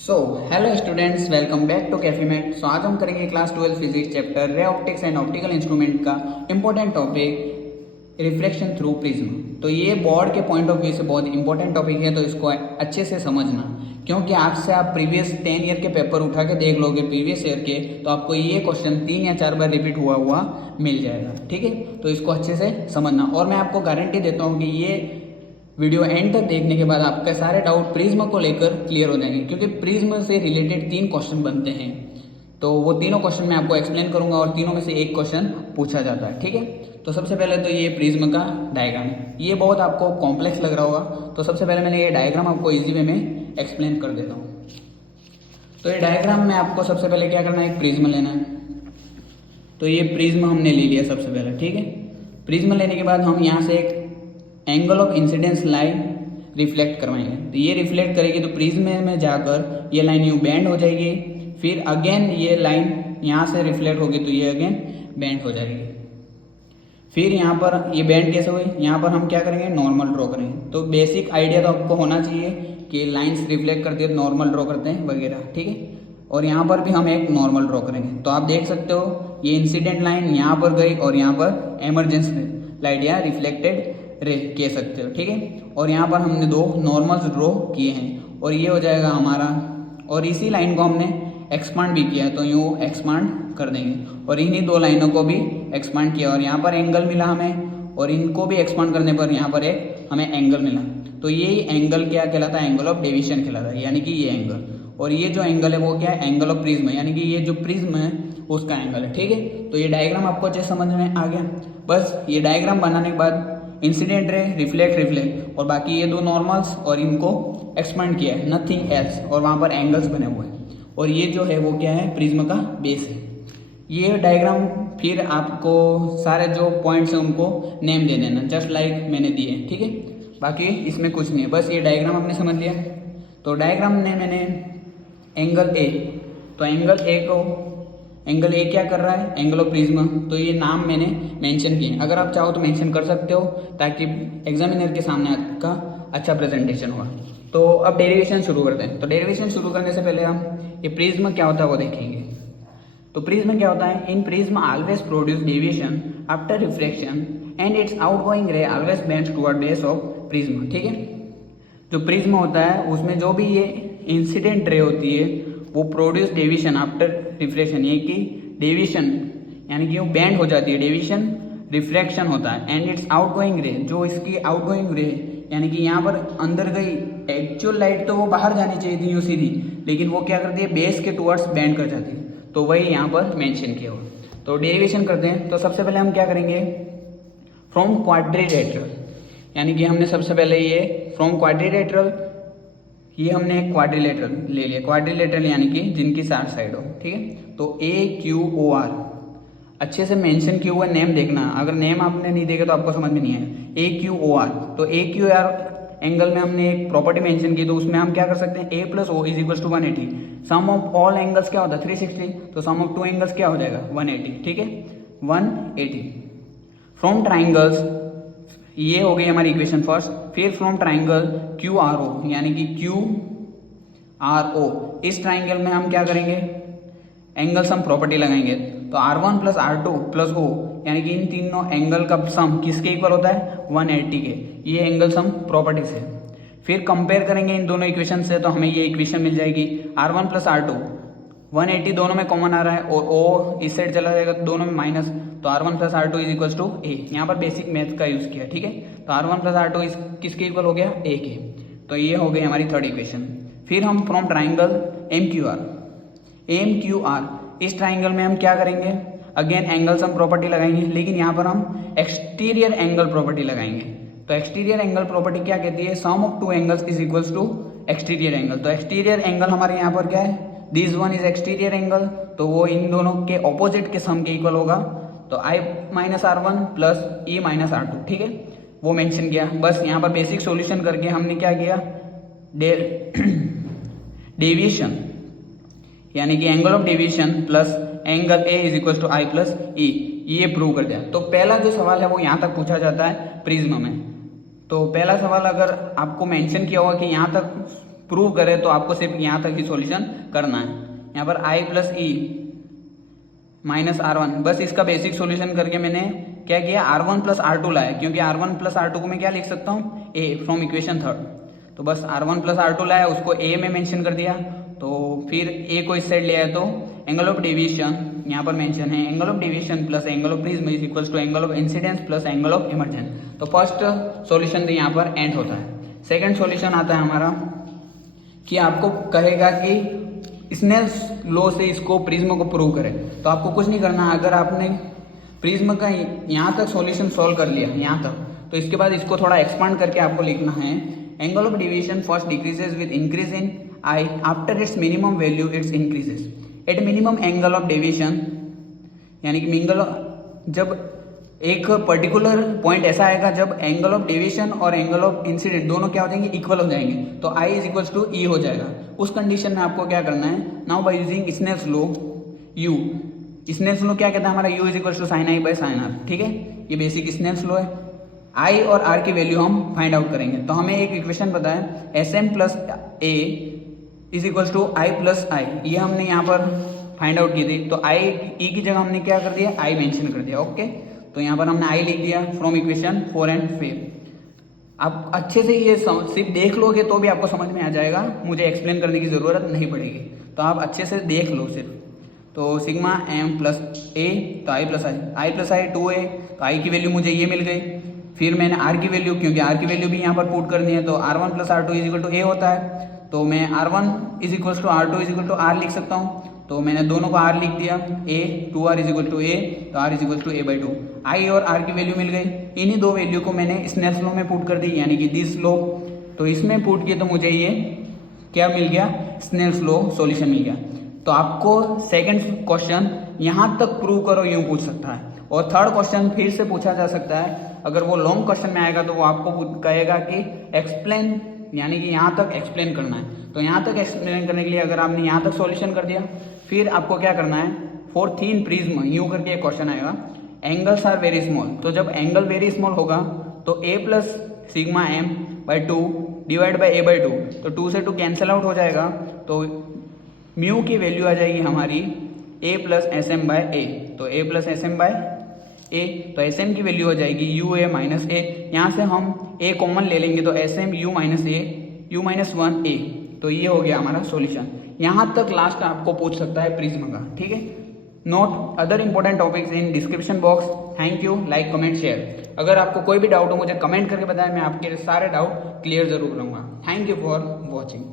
So hello students, welcome back to कैफीमेट। So आज हम करेंगे class 12 physics chapter ray optics and optical instrument का important topic reflection through prism. तो ये बोर्ड के पॉइंट ऑफ व्यू से बहुत इंपॉर्टेंट टॉपिक है, तो इसको अच्छे से समझना, क्योंकि आपसे आप प्रीवियस 10 ईयर के पेपर उठा के देख लोगे प्रीवियस ईयर के, तो आपको ये क्वेश्चन 3 या 4 बार रिपीट हुआ हुआ मिल जाएगा। ठीक है, तो इसको अच्छे से समझना और मैं आपको गारंटी देता हूँ कि ये वीडियो एंड तक देखने के बाद आपके सारे डाउट प्रिज्म को लेकर क्लियर हो जाएंगे, क्योंकि प्रिज्म से रिलेटेड 3 क्वेश्चन बनते हैं। तो वो तीनों क्वेश्चन मैं आपको एक्सप्लेन करूंगा और तीनों में से एक क्वेश्चन पूछा जाता है। ठीक है, तो सबसे पहले तो ये प्रिज्म का डायग्राम है। ये बहुत आपको कॉम्प्लेक्स लग रहा होगा, तो सबसे पहले मैंने ये डायग्राम आपको इजी वे में एक्सप्लेन कर देता हूँ। तो ये डायग्राम में आपको सबसे पहले क्या करना है, एक प्रिज्म लेना है। तो ये प्रिज्म हमने ले लिया सबसे पहले। ठीक है, प्रिज्म लेने के बाद हम यहाँ से एक angle of incidence line reflect करवाएंगे। तो ये रिफ्लेक्ट करेगी तो प्रिज्म में जाकर ये लाइन यूँ बेंड हो जाएगी, फिर अगेन ये लाइन यहाँ से रिफ्लेक्ट होगी तो ये अगेन बेंड हो जाएगी। फिर यहाँ पर ये बेंड कैसे हुई, यहाँ पर हम क्या करेंगे, नॉर्मल ड्रॉ करेंगे। तो बेसिक आइडिया तो आपको होना चाहिए कि लाइंस रिफ्लेक्ट करती है, नॉर्मल ड्रॉ करते हैं वगैरह। ठीक है, और यहाँ पर भी हम एक नॉर्मल ड्रॉ करेंगे। तो आप देख सकते हो ये इंसिडेंट लाइन यहाँ पर गई और यहाँ पर एमरजेंसी लाइट या रिफ्लेक्टेड रे कह सकते हो। ठीक है, और यहाँ पर हमने 2 नॉर्मल्स ड्रॉ किए हैं और ये हो जाएगा हमारा, और इसी लाइन को हमने एक्सपांड भी किया है, तो यूँ एक्सपांड कर देंगे और इन्हीं 2 लाइनों को भी एक्सपांड किया और यहाँ पर एंगल मिला हमें, और इनको भी एक्सपांड करने पर यहाँ पर एक हमें एंगल मिला। तो ये एंगल क्या कहलाता है, एंगल ऑफ डेविएशन कहलाता है, यानी कि ये एंगल। और ये जो एंगल है वो क्या है, एंगल ऑफ प्रिज्म, यानी कि ये जो प्रिज्म है उसका एंगल है। ठीक है, तो ये डायग्राम आपको अच्छे समझ में आ गया। बस ये डायग्राम बनाने के बाद इंसिडेंट रे, रिफ्लेक्ट और बाकी ये 2 नॉर्मल्स और इनको एक्सपांड किया है, नथिंग एल्स, और वहाँ पर एंगल्स बने हुए हैं। और ये जो है वो क्या है, प्रिज्म का बेस है। ये डायग्राम फिर आपको सारे जो पॉइंट्स हैं उनको नेम दे देना, जस्ट लाइक मैंने दिए। ठीक है, बाकी इसमें कुछ नहीं है, बस ये डायग्राम आपने समझ लिया। तो डायग्राम में मैंने एंगल ए, तो एंगल ए क्या कर रहा है, एंगल ऑफ प्रिज्म। तो ये नाम मैंने मेंशन किए, अगर आप चाहो तो मेंशन कर सकते हो ताकि एग्जामिनर के सामने आपका अच्छा प्रेजेंटेशन हुआ। तो अब डेरिवेशन शुरू करते हैं। तो डेरिवेशन शुरू करने से पहले हम ये प्रिज्म क्या होता है वो देखेंगे। तो प्रिज्म क्या होता है, in prism always produce deviation after refraction and its outgoing ray always bends toward base of prism. ठीक है, जो प्रिज्म होता है उसमें जो भी ये इंसिडेंट रे होती है वो प्रोड्यूस डेविएशन आफ्टर रिफ्रैक्शन, ये कि डेविएशन यानी कि वो बेंड हो जाती है, डेविएशन रिफ्रैक्शन होता है। एंड इट्स आउटगोइंग रे, जो इसकी आउटगोइंग रे यानी कि यहाँ पर अंदर गई एक्चुअल लाइट तो वो बाहर जानी चाहिए थी यूँ सीधी, लेकिन वो क्या करती है, बेस के टुवर्ड्स बेंड कर जाती है। तो वही यहाँ पर मेंशन किया हुआ। तो डेरिवेशन करते हैं। तो सबसे पहले हम क्या करेंगे, फ्रॉम क्वाड्रिलेटरल, यानी कि हमने सबसे पहले ये फ्रॉम क्वाड्रिलेटरल, ये हमने एक क्वाड्रिलेटरल ले लिया। क्वाड्रिलेटरल यानी कि जिनकी 4 साइड हो। ठीक है, तो AQOR अच्छे से मेंशन किया हुआ नेम देखना, अगर नेम आपने नहीं देखा तो आपको समझ में नहीं आया। AQOR, तो AQOR एंगल में हमने एक प्रॉपर्टी मेंशन की, तो उसमें हम क्या कर सकते हैं, A + O = 180। Sum of all angles क्या होता है, 360, तो सम ऑफ 2 एंगल्स क्या हो जाएगा, 180। ठीक है, 180 फ्रॉम ट्राइंगल्स, ये हो गई हमारी इक्वेशन फर्स्ट। फिर फ्रॉम ट्राइंगल QRO, यानी कि QRO, इस ट्राइंगल में हम क्या करेंगे, एंगल सम प्रॉपर्टी लगाएंगे। तो R1 + R2 + O, यानी कि इन तीनों एंगल का सम किसके इक्वल होता है, 180 के। ये एंगल सम प्रॉपर्टी से फिर कंपेयर करेंगे इन दोनों इक्वेशन से, तो हमें ये इक्वेशन मिल जाएगी। R1 + R2, 180 दोनों में कॉमन आ रहा है और O इस साइड चला जाएगा, तो दोनों में माइनस, तो R1 + R2 = A। यहाँ पर बेसिक मैथ का यूज किया। ठीक है, तो R1 + R2 किसके इक्वल हो गया, A के। तो ये हो गई हमारी थर्ड इक्वेशन। फिर हम फ्रॉम ट्राइंगल MQR, इस ट्राइंगल में हम क्या करेंगे, अगेन एंगल सम प्रॉपर्टी लगाएंगे, लेकिन यहाँ पर हम एक्सटीरियर एंगल प्रॉपर्टी लगाएंगे। तो एक्सटीरियर एंगल प्रॉपर्टी क्या कहती है, सम ऑफ 2 एंगल्स = एक्सटीरियर एंगल। तो एक्सटीरियर एंगल हमारे यहाँ पर क्या है, this one is exterior angle, तो वो इन दोनों के ऑपोजिट के सम के इक्वल होगा। तो I - R1 + E - R2। ठीक है, वो मेंशन किया। बस यहाँ पर बेसिक सॉल्यूशन करके हमने क्या किया, डेविएशन यानी कि angle of deviation plus angle A = I + E, ये प्रूव कर दिया। तो पहला जो सवाल है वो यहाँ तक पूछा जाता है प्रिज्म में। तो पहला सवाल अगर आपको मेंशन किया होगा कि यहाँ तक प्रूव करे तो आपको सिर्फ यहाँ तक ही सॉल्यूशन करना है। यहाँ पर i plus E minus R1, बस इसका बेसिक सॉल्यूशन करके मैंने क्या किया, R1 प्लस R2 लाया, क्योंकि R1 प्लस R2 को मैं क्या लिख सकता हूँ, a फ्रॉम इक्वेशन थर्ड। तो बस R1 प्लस R2 लाया, उसको a में मेंशन कर दिया। तो फिर a को इस साइड ले आया तो एंगल ऑफ डेविएशन यहाँ पर मेंशन है, angle of deviation plus angle of prism is equals to angle of incidence plus angle of emergence. तो फर्स्ट सॉल्यूशन तो यहाँ पर एंड होता है। सेकंड सॉल्यूशन आता है हमारा कि आपको कहेगा कि स्नेल्स लॉ से इसको प्रिज्म को प्रूव करें। तो आपको कुछ नहीं करना, अगर आपने प्रिज्म का यहाँ तक सॉल्यूशन सॉल्व कर लिया यहाँ तक, तो इसके बाद इसको थोड़ा एक्सपांड करके आपको लिखना है, angle of deviation first decreases with increase in I, after its minimum value its increases at minimum angle of deviation. यानी कि जब एक पर्टिकुलर पॉइंट ऐसा आएगा जब एंगल ऑफ डेविएशन और एंगल ऑफ इंसिडेंट दोनों क्या हो जाएंगे, इक्वल हो जाएंगे, तो I is equals to e हो जाएगा। उस कंडीशन में आपको क्या करना है, now by using Snell's law U, Snell's law क्या कहता है हमारा, U is equals to sine I by sine R. ठीक है, ये बेसिक स्नेल्स लॉ है। I और R की वैल्यू हम फाइंड आउट करेंगे। तो हमें एक इक्वेशन पता है, S M plus A is equals to I plus I, ये हमने यहाँ पर फाइंड आउट की थी। तो आई ई की जगह हमने क्या कर दिया, आई मेंशन कर दिया। ओके, तो यहाँ पर हमने आई लिख दिया फ्रॉम इक्वेशन 4 एंड 5। आप अच्छे से ये सिर्फ देख लोगे तो भी आपको समझ में आ जाएगा, मुझे एक्सप्लेन करने की ज़रूरत नहीं पड़ेगी। तो आप अच्छे से देख लो सिर्फ। तो सिग्मा एम प्लस ए, तो आई प्लस आई प्लस आई 2a, तो आई की वैल्यू मुझे ये मिल गई। फिर मैंने आर की वैल्यू, क्योंकि आर की वैल्यू भी यहाँ पर पुट करनी है, तो R1 plus R2 is equal to A होता है। तो मैं R1 is equal to R2 is equal to R लिख सकता हूँ। तो मैंने दोनों को R लिख दिया, a 2r is equal to A, तो r is equal to a by 2। I और r की वैल्यू मिल गई, इन्हीं दो वैल्यू को मैंने स्नेल्स लॉ में पुट कर दी, यानी कि दिस लॉ। तो इसमें पुट किए तो मुझे ये क्या मिल गया, स्नेल्स लॉ सॉल्यूशन मिल गया। तो आपको सेकंड क्वेश्चन यहाँ तक प्रूव करो यूँ पूछ सकता है, और थर्ड क्वेश्चन फिर से पूछा जा सकता है। अगर वो लॉन्ग क्वेश्चन में आएगा तो वो आपको कहेगा कि एक्सप्लेन, यानी कि यहाँ तक एक्सप्लेन करना है। तो यहाँ तक एक्सप्लेन करने के लिए अगर आपने यहाँ तक सॉल्यूशन कर दिया, फिर आपको क्या करना है, फॉर थिन प्रिज्म यूँ करके एक क्वेश्चन आएगा, एंगल्स आर वेरी स्मॉल। तो जब एंगल वेरी स्मॉल होगा तो a plus sigma m by 2 divide by a by 2, तो 2 से 2 कैंसिल आउट हो जाएगा। तो म्यू की वैल्यू आ जाएगी हमारी a plus S M by A, तो a plus S M by A, तो एस एम की वैल्यू हो जाएगी यू ए माइनस ए। यहाँ से हम a कॉमन ले लेंगे, तो S m u minus a, u minus 1 a. तो ये हो गया हमारा सॉल्यूशन। यहाँ तक लास्ट आपको पूछ सकता है प्रिज्म का। ठीक है, note other important topics in description box. Thank you, like comment share. अगर आपको कोई भी डाउट हो मुझे कमेंट करके बताएं, मैं आपके सारे डाउट क्लियर जरूर करूँगा। Thank you for watching.